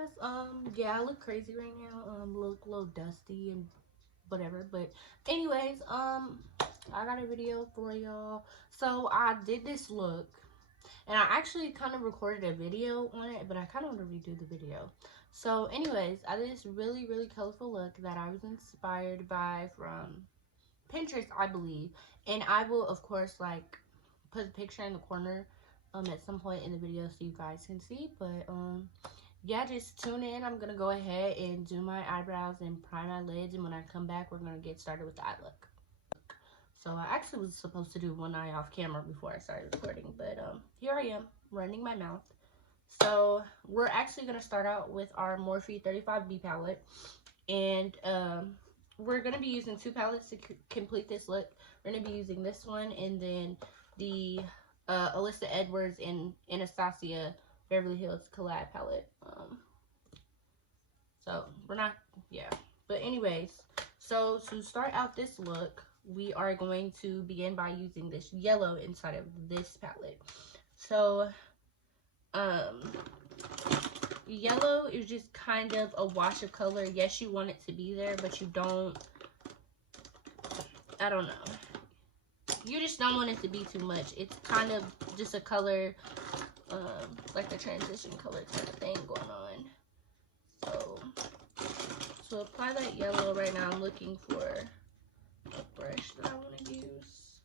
guys. Yeah, I look crazy right now. Look a little dusty and whatever. But anyways, I got a video for y'all. So I did this look, and I actually kind of recorded a video on it, but I kind of want to redo the video. So anyways, I did this really, really colorful look that I was inspired by from Pinterest, I believe. And I will, of course, like, put a picture in the corner at some point in the video so you guys can see. But yeah, just tune in. I'm gonna go ahead and do my eyebrows and prime my lids, and when I come back, we're gonna get started with the eye look. So I actually was supposed to do one eye off camera before I started recording, but here I am running my mouth. So we're actually gonna start out with our Morphe 35B palette, and we're gonna be using two palettes to complete this look. We're gonna be using this one, and then the Alyssa Edwards and Anastasia Beverly Hills collab palette. So we're not, yeah. But anyways, so to start out this look, we are going to begin by using this yellow inside of this palette. So yellow is just kind of a wash of color. Yes, you want it to be there, but you don't, I don't know. You just don't want it to be too much. It's kind of just a color, like a transition color kind of thing going on. So to apply that yellow right now, I'm looking for a brush that I want to use.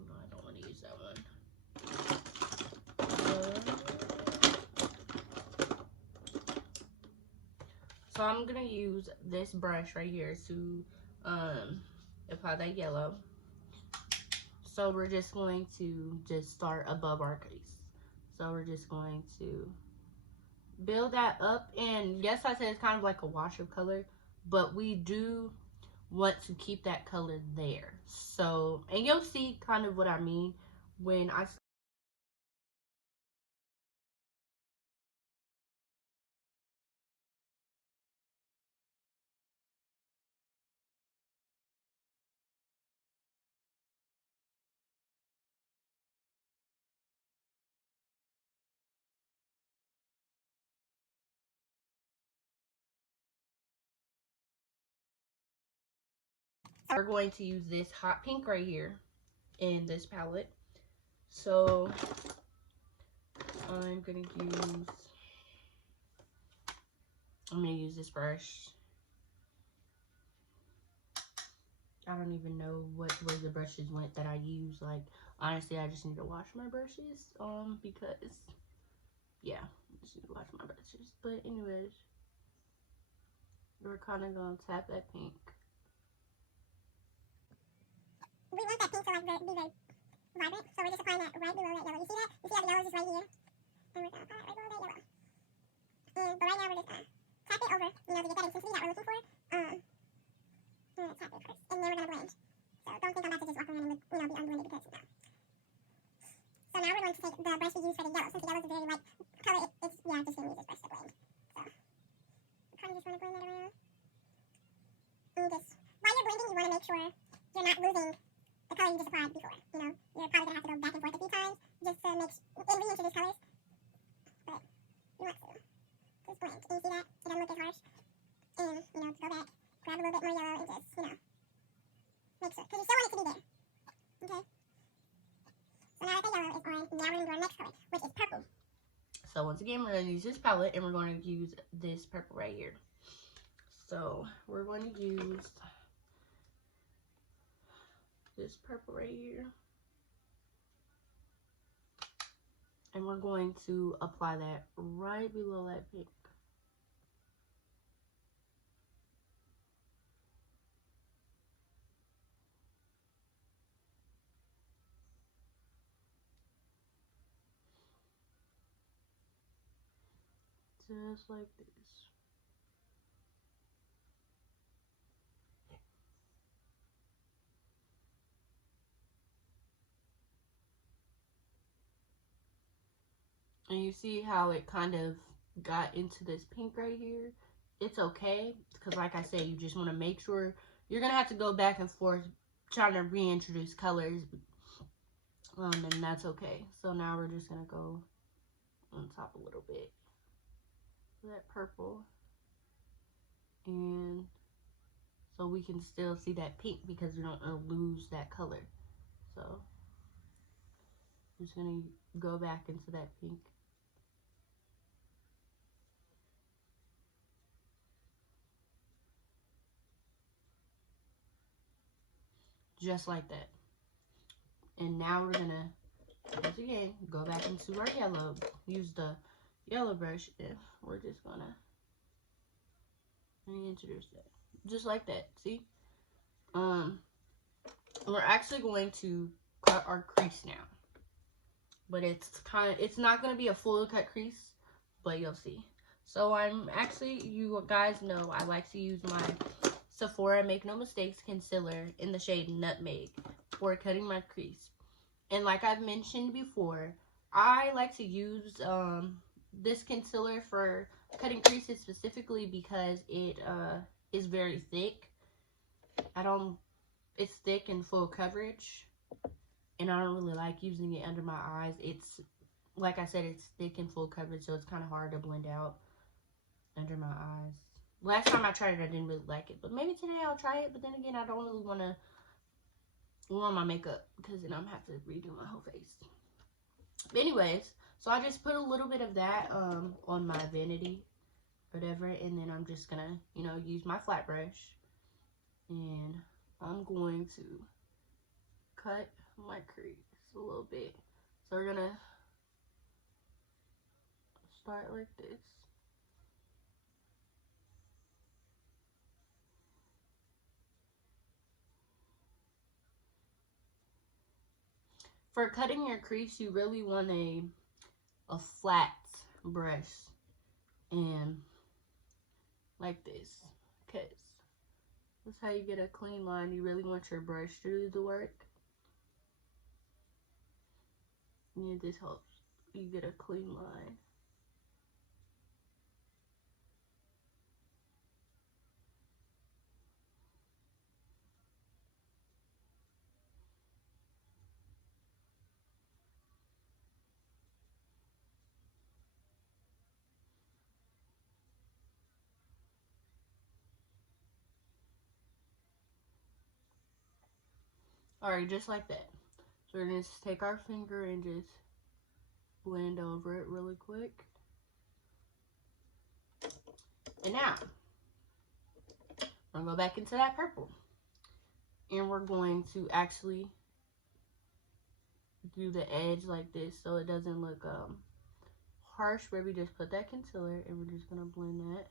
No, I don't want to use that one. So I'm going to use this brush right here to apply that yellow. So we're just going to just start above our crease. So we're just going to build that up, and yes, I said it's kind of like a wash of color, but we do want to keep that color there. So, and you'll see kind of what I mean when I we're going to use this hot pink right here in this palette. So I'm gonna use this brush. I don't even know where the brushes went that I use. Like, honestly, I just need to wash my brushes because yeah, I just need to wash my brushes. But anyways, we're kind of gonna tap that pink. We want that pink to like be very vibrant, so we're just applying that right below that yellow. You see that? You see how the yellow is just right here? And we're gonna apply that right below that yellow. But right now we're just gonna tap it over, to get that intensity that we're looking for. I'm gonna tap it first, and then we're gonna blend. So don't think I'm about to just walk around and look, be unblended, because no. So now we're going to take the brush we used for the yellow. Since the yellow is a very light color, it's just gonna use this brush to blend. So you kind of just want to blend that around. And just while you're blending, you want to make sure you're not losing the color you just applied before. You're probably gonna have to go back and forth a few times just to make and reintroduce colors. But you want to just blend. And you see that? It doesn't look as harsh. And go back, grab a little bit more yellow, and just make sure, because you still want it to be there. Okay. So now that the yellow is on, now we're gonna do our next color, which is purple. So once again, we're gonna use this palette, and we're going to use this purple right here. So we're going to use this purple right here, and we're going to apply that right below that pink. Just like this. And you see how it kind of got into this pink right here? It's okay, because like I said, you just want to make sure. You're going to have to go back and forth trying to reintroduce colors, and that's okay. So now we're just going to go on top a little bit. That purple. And so we can still see that pink because we don't want to lose that color. So I'm just going to go back into that pink. Just like that. And now we're going to, once again, go back into our yellow. Use the yellow brush. And we're just going to introduce that. Just like that. See? We're actually going to cut our crease now. But it's not going to be a full cut crease, but you'll see. So I'm actually, you guys know I like to use my Sephora Make No Mistakes concealer in the shade Nutmeg for cutting my crease. And like I've mentioned before, I like to use this concealer for cutting creases specifically because it is very thick. It's thick and full coverage, and I don't really like using it under my eyes. It's, like I said, it's thick and full coverage, so it's kind of hard to blend out under my eyes. Last time I tried it, I didn't really like it, but maybe today I'll try it. But then again, I don't really want to on my makeup because then I'm gonna have to redo my whole face. But anyways, so I just put a little bit of that on my vanity, whatever, and then I'm just gonna, you know, use my flat brush, and I'm going to cut my crease a little bit. So we're gonna start like this. For cutting your crease, you really want a flat brush, and like this, because that's how you get a clean line. You really want your brush to do the work. And this helps you get a clean line. Alright, just like that. So we're going to just take our finger and just blend over it really quick. And now, we're going to go back into that purple. And we're going to actually do the edge like this so it doesn't look harsh, where we just put that concealer and we're just going to blend that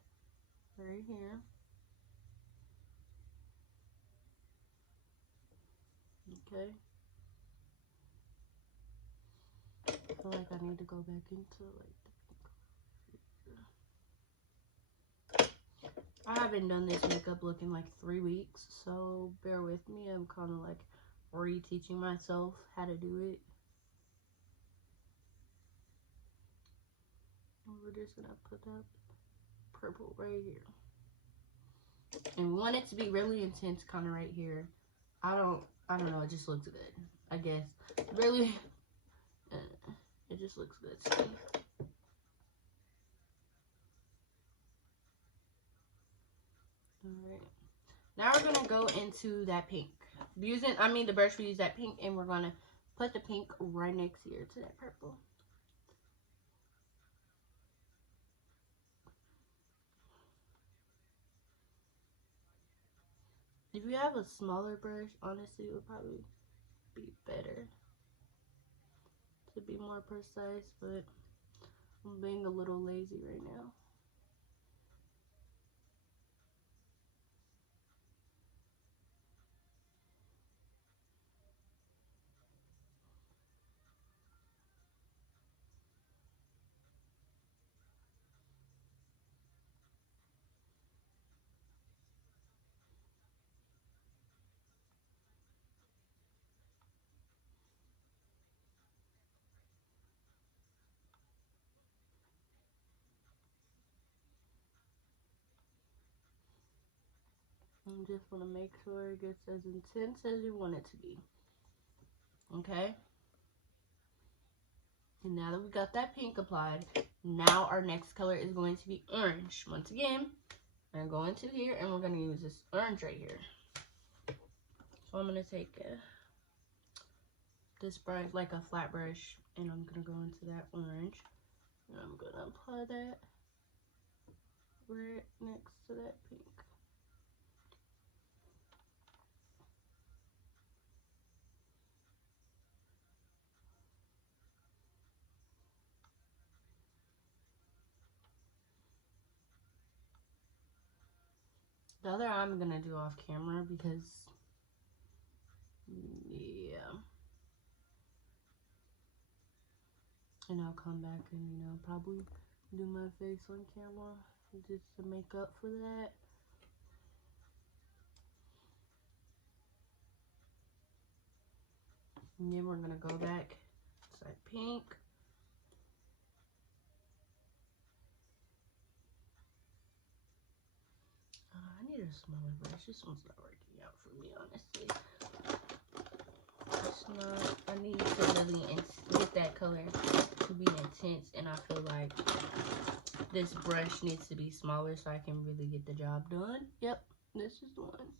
right here. Okay. I feel like I need to go back into like I haven't done this makeup look in like 3 weeks, so bear with me. I'm kind of like reteaching myself how to do it. And we're just gonna put that purple right here, and we want it to be really intense, kind of right here. I don't know. It just looks good, I guess. Really, it just looks good to me. Alright. Now we're going to go into that pink. The brush we use that pink, and we're going to put the pink right next here to that purple. If you have a smaller brush, honestly, it would probably be better to be more precise, but I'm being a little lazy right now. I'm just want to make sure it gets as intense as you want it to be. Okay? And now that we got that pink applied, Now our next color is going to be orange. Once again, we're going to go into here and we're going to use this orange right here. So I'm going to take this brush, like a flat brush, and I'm going to go into that orange. And I'm going to apply that right next to that pink. The other eye I'm going to do off camera because, yeah. And I'll come back and, you know, probably do my face on camera just to make up for that. And then we're gonna go back to that pink. I need a smaller brush. This one's not working out for me, honestly. It's not. I need to really get that color to be intense, and I feel like this brush needs to be smaller so I can really get the job done. Yep, this is the one.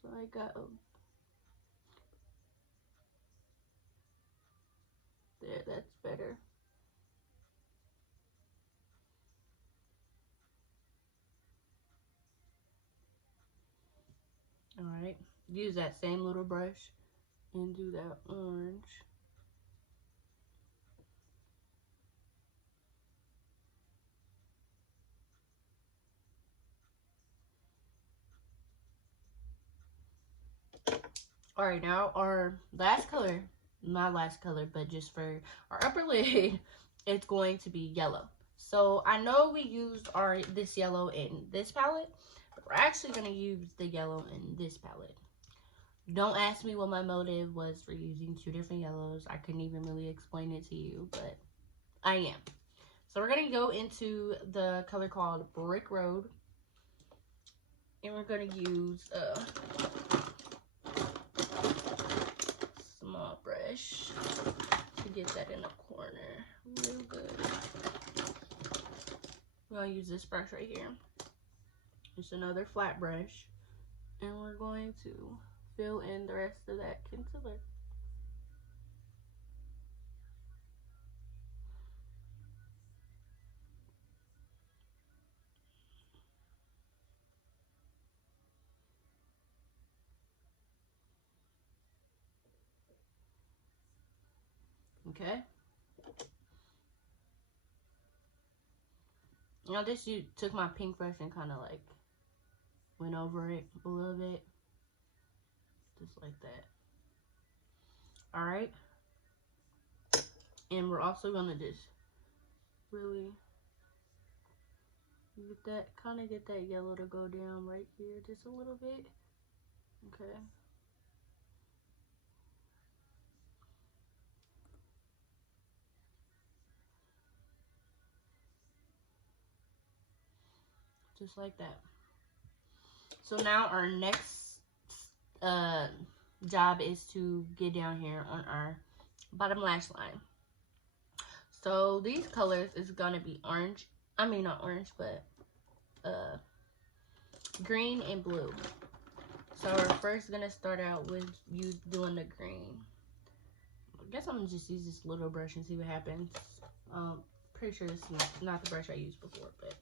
So I got there. That's better. Alright, use that same little brush and do that orange. Alright, now our last color, not last color, but just for our upper lid, it's going to be yellow. So I know we used this yellow in this palette, but we're actually going to use the yellow in this palette. Don't ask me what my motive was for using two different yellows. I couldn't even really explain it to you, but I am. So we're going to go into the color called Brick Road. And we're going to use a small brush to get that in the corner real good. We're going to use this brush right here. Just another flat brush. And we're going to fill in the rest of that concealer. Okay. Now this, you took my pink brush and kind of like went over it a little bit. Just like that. Alright. And we're also going to just really get that yellow to go down right here just a little bit. Okay. Just like that. So now our next job is to get down here on our bottom lash line. So these colors is gonna be orange. I mean not orange, but green and blue. So we're first gonna start out with you doing the green. I guess I'm gonna just use this little brush and see what happens. Pretty sure this is not the brush I used before, but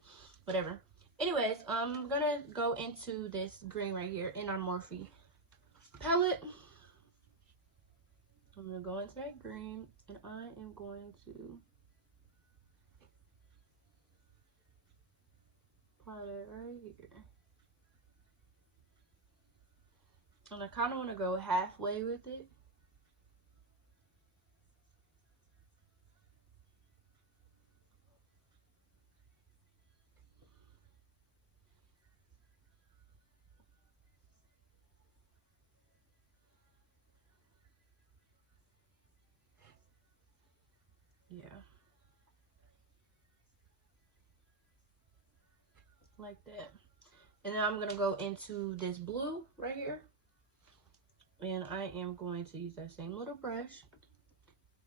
whatever. Anyways, I'm gonna go into this green right here in our Morphe palette. I'm gonna go into that green, and I am going to apply that right here. And I kind of want to go halfway with it. Yeah. Like that. And then I'm going to go into this blue right here. And I am going to use that same little brush.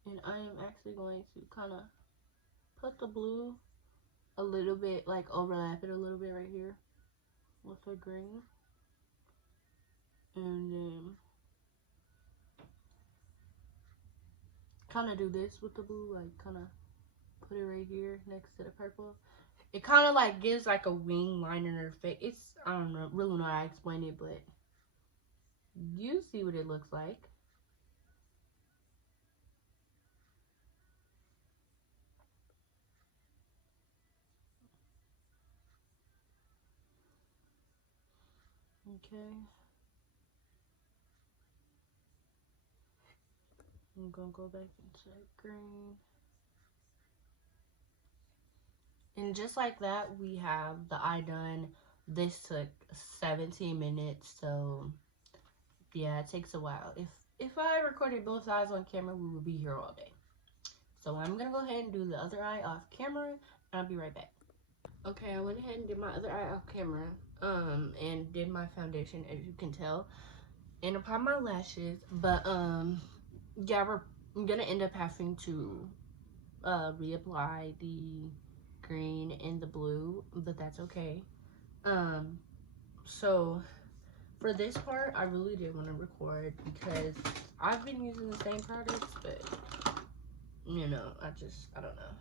And I am actually going to kind of put the blue a little bit, like overlap it a little bit right here with the green. And then kind of do this with the blue, like kind of put it right here next to the purple. It kind of like gives like a wing line in her face. It's, I don't know, really know how to explain it, but you see what it looks like. Okay. I'm gonna go back into green. And just like that, we have the eye done. This took 17 minutes, so yeah, it takes a while. If I recorded both eyes on camera, we would be here all day. So I'm gonna go ahead and do the other eye off camera, and I'll be right back. Okay, I went ahead and did my other eye off camera, and did my foundation, as you can tell, and applied my lashes. But yeah, I'm gonna end up having to reapply the green and the blue, but that's okay. So for this part, I really did want to record because I've been using the same products, but you know, I don't know,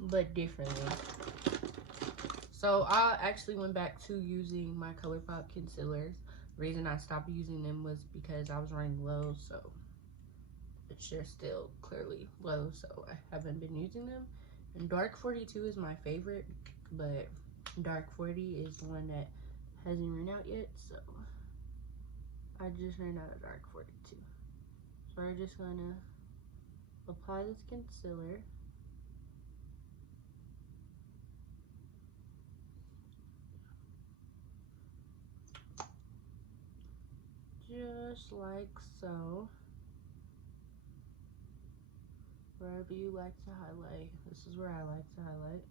but differently. So I actually went back to using my ColourPop concealers. The reason I stopped using them was because I was running low, so it's just still clearly low, so I haven't been using them. And Dark 42 is my favorite, but Dark 40 is the one that hasn't run out yet, so I just ran out of Dark 42. So we're just gonna apply this concealer. Just like so. Wherever you like to highlight. This is where I like to highlight.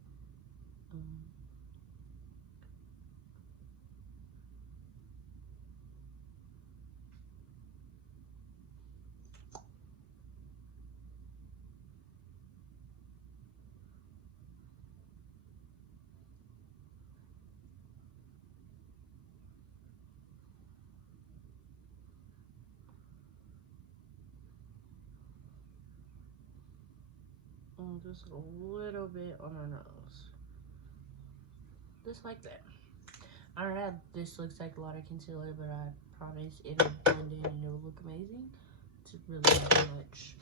Just a little bit on our nose. Just like that. I don't know, this looks like a lot of concealer, but I promise it'll blend in and it'll look amazing. It's really not much.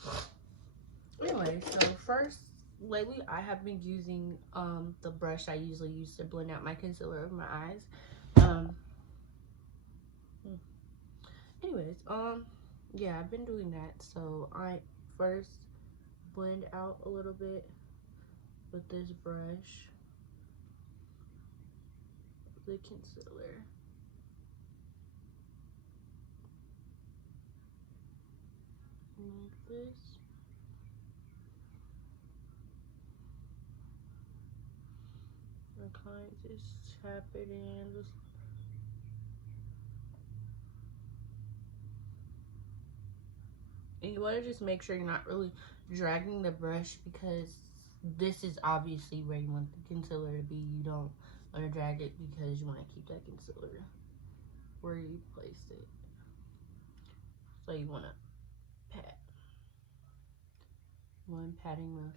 Anyway, so first, lately I have been using the brush I usually use to blend out my concealer over my eyes. Anyways, yeah, I've been doing that. So I first blend out a little bit with this brush, the concealer. Like this. I kind of just tap it in. Just and you want to just make sure you're not really dragging the brush, because this is obviously where you want the concealer to be. You don't want to drag it because you want to keep that concealer where you placed it. So you want to pat. One patting motions.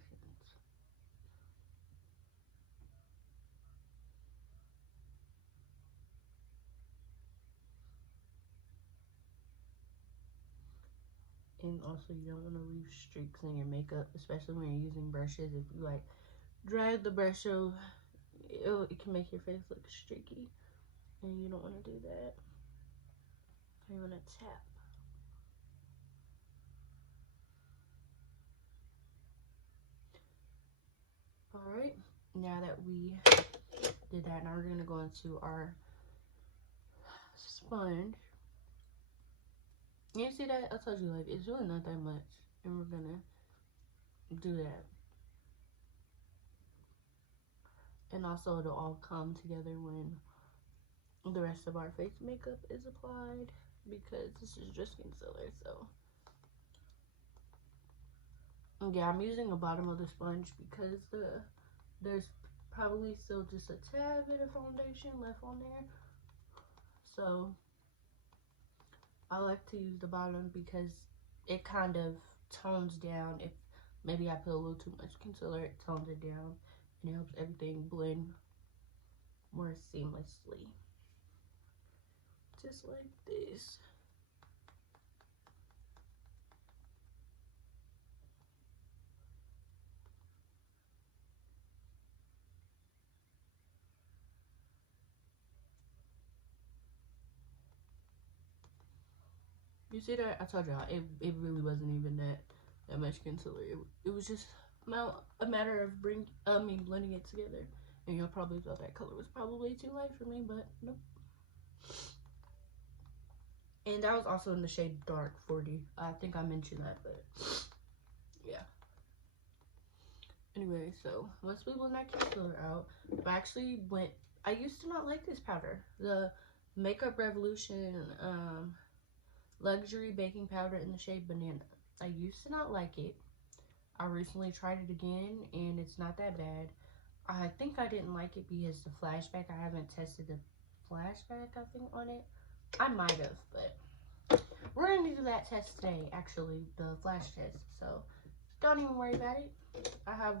And also, you don't want to leave streaks in your makeup, especially when you're using brushes. If you like drag the brush so it can make your face look streaky, and you don't want to do that. You want to tap. Alright, now that we did that, now we're going to go into our sponge. You see that? I told you, like, it's really not that much. And we're going to do that. And also, it'll all come together when the rest of our face makeup is applied, because this is just concealer, so. Yeah, I'm using the bottom of the sponge because there's probably still just a tad bit of foundation left on there. So I like to use the bottom because it kind of tones down. If maybe I put a little too much concealer, it tones it down and it helps everything blend more seamlessly. Just like this. You see that? I told y'all, it really wasn't even that much concealer. It was just a matter of me blending it together. And y'all probably thought that color was probably too light for me, but nope. And that was also in the shade Dark 40. I think I mentioned that, but yeah. Anyway, so once we blend that concealer out, I used to not like this powder. The Makeup Revolution Luxury Baking Powder in the shade Banana. I used to not like it. I recently tried it again, and it's not that bad. I think I didn't like it because the flashback, I haven't tested the flashback, I think, on it. I might have, but we're going to do that test today, actually, the flash test. So don't even worry about it. I have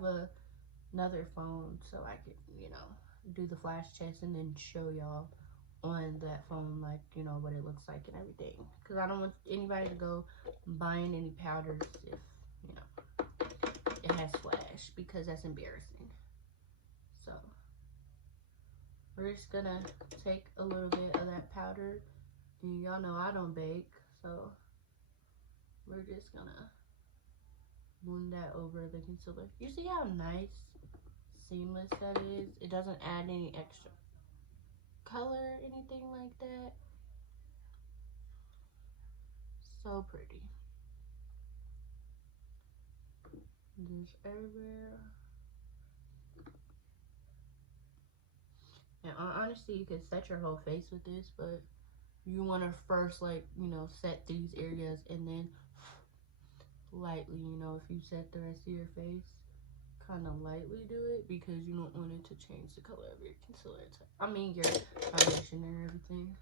another phone so I can, do the flash test and then show y'all on that phone, like, what it looks like and everything. Because I don't want anybody to go buying any powders if, it has flash, because that's embarrassing. So we're just gonna take a little bit of that powder, and y'all know I don't bake, so we're just gonna blend that over the concealer. You see how nice, seamless that is? It doesn't add any extra color, anything like that. So pretty. Just everywhere. And honestly, you could set your whole face with this, but you want to first, like, set these areas, and then lightly, if you set the rest of your face, kind of lightly do it, because you don't want it to change the color of your concealer. I mean, your foundation and everything.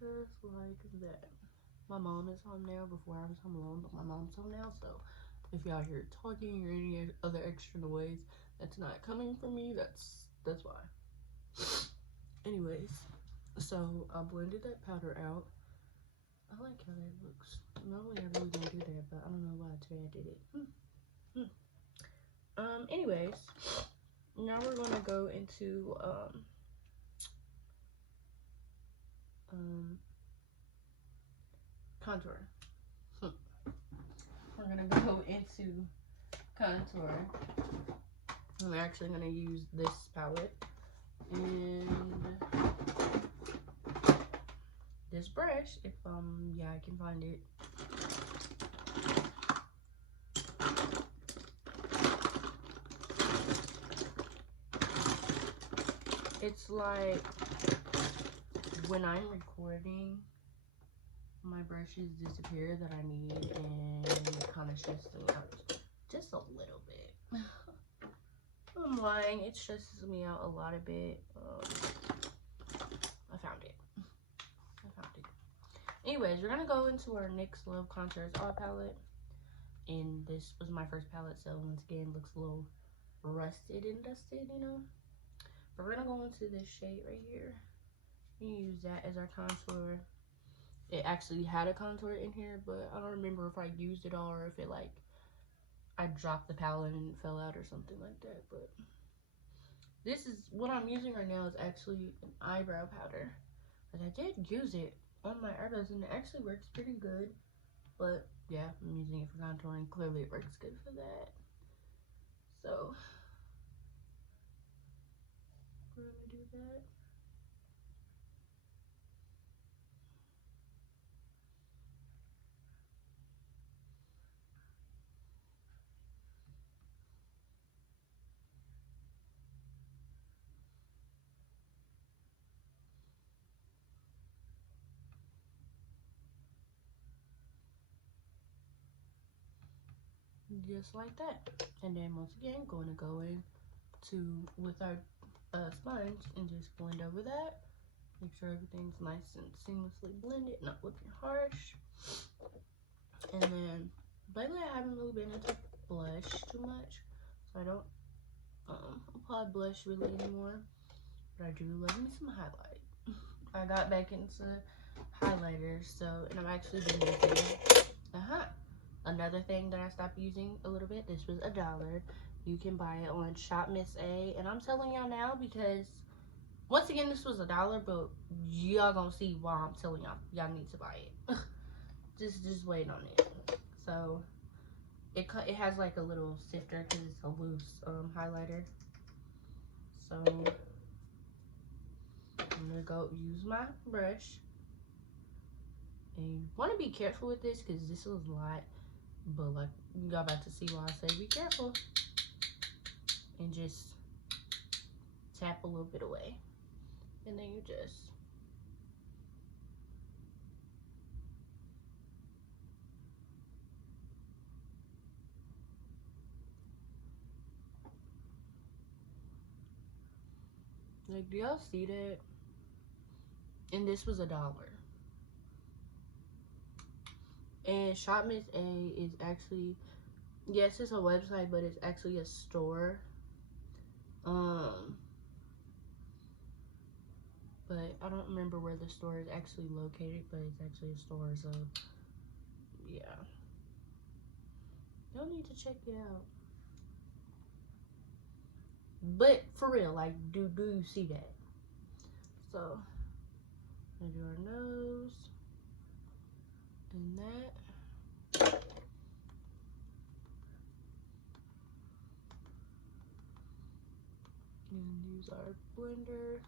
Just like that. My mom is home now. Before I was home alone, but my mom's home now, so if y'all hear talking or any other extra noise that's not coming from me, that's why. Anyways, so I blended that powder out. I like how that looks. Normally I really don't do that, but I don't know why today I did it. Anyways, now we're gonna go into contour. We're gonna go into contour. I'm actually gonna use this palette and this brush, if I can find it. It's like when I'm recording, my brushes disappear that I need, and it kind of stresses me out just a little bit. I'm lying, it stresses me out a lot of bit. I found it. Anyways, we're gonna go into our NYX Love Contours All palette, and this was my first palette, so once again, looks a little rusted and dusted, But we're gonna go into this shade right here. You use that as our contour. It actually had a contour in here, but I don't remember if I used it all or if it, like, I dropped the palette and it fell out or something like that. But this is what I'm using right now, is actually an eyebrow powder, but I did use it on my eyebrows and it actually works pretty good. But yeah, I'm using it for contouring. Clearly it works good for that. So we're gonna do that. just like that. And then once again, going to go in with our sponge and just blend over that. Make sure everything's nice and seamlessly blended, not looking harsh. And then lately I haven't really been into blush too much, so I don't apply blush really anymore. But I do love me some highlight. I got back into highlighters, so, and I've actually been using another thing that I stopped using a little bit. This was $1. You can buy it on Shop Miss A, and I'm telling y'all now because once again this was $1, but y'all gonna see why I'm telling y'all need to buy it. just wait on it. So it has like a little sifter because it's a loose highlighter. So I'm gonna go use my brush, and you want to be careful with this because this is a lot, but like y'all about to see why I say be careful, and just tap a little bit away, and then you just like, do y'all see that? And this was $1. And Shop Miss A is actually, yes, it's a website, but it's actually a store. But I don't remember where the store is actually located, but it's actually a store, so yeah. Y'all need to check it out. But for real, like, do you see that? So, I'm gonna do our nose and that. And use our blender.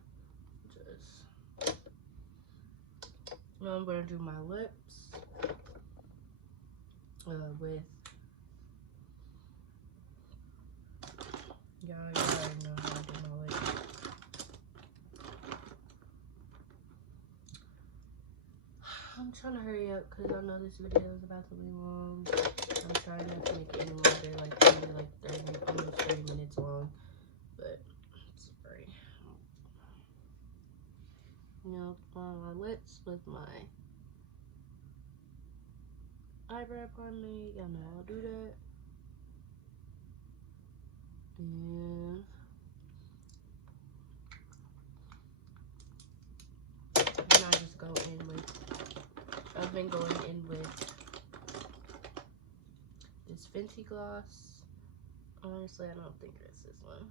Now I'm gonna do my lips with, y'all already know how to do my lips. I'm trying to hurry up because I know this video is about to be long. I'm trying not to make it any longer, like maybe like almost 30 minutes long, but sorry. You know, on my lips with my eyebrow pomade. Y'all know I'll do that. And then I just go in with, I've been going in with this Fenty gloss. Honestly, I don't think it's this one.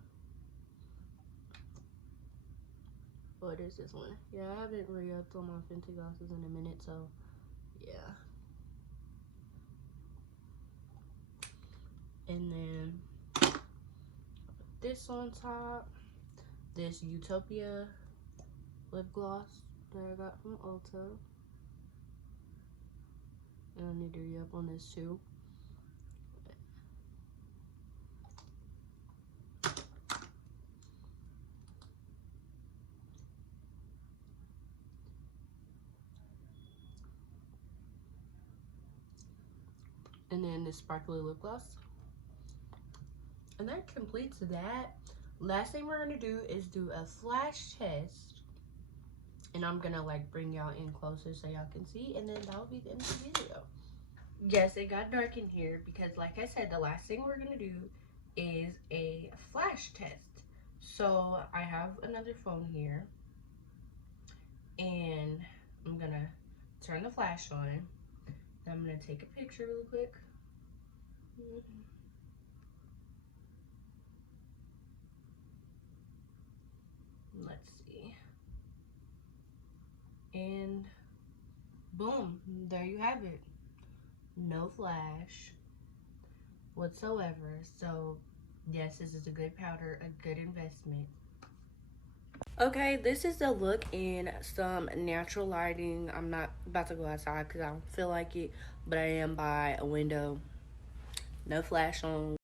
Oh, it is this one. Yeah, I haven't re-upped on my Fenty glosses in a minute, so yeah. And then put this on top. This Utopia lip gloss that I got from Ulta. And I need to re-up on this too. And then this sparkly lip gloss. And that completes that. Last thing we're gonna do is do a flash test. And I'm gonna like bring y'all in closer so y'all can see, and then that'll be the end of the video. Yes, it got dark in here because like I said, the last thing we're gonna do is a flash test. So I have another phone here, and I'm gonna turn the flash on. I'm gonna take a picture real quick. Let's see. And boom, there you have it. No flash whatsoever. So yes, this is a good powder, a good investment. Okay, this is the look in some natural lighting. I'm not about to go outside because I don't feel like it, but I am by a window. No flash on.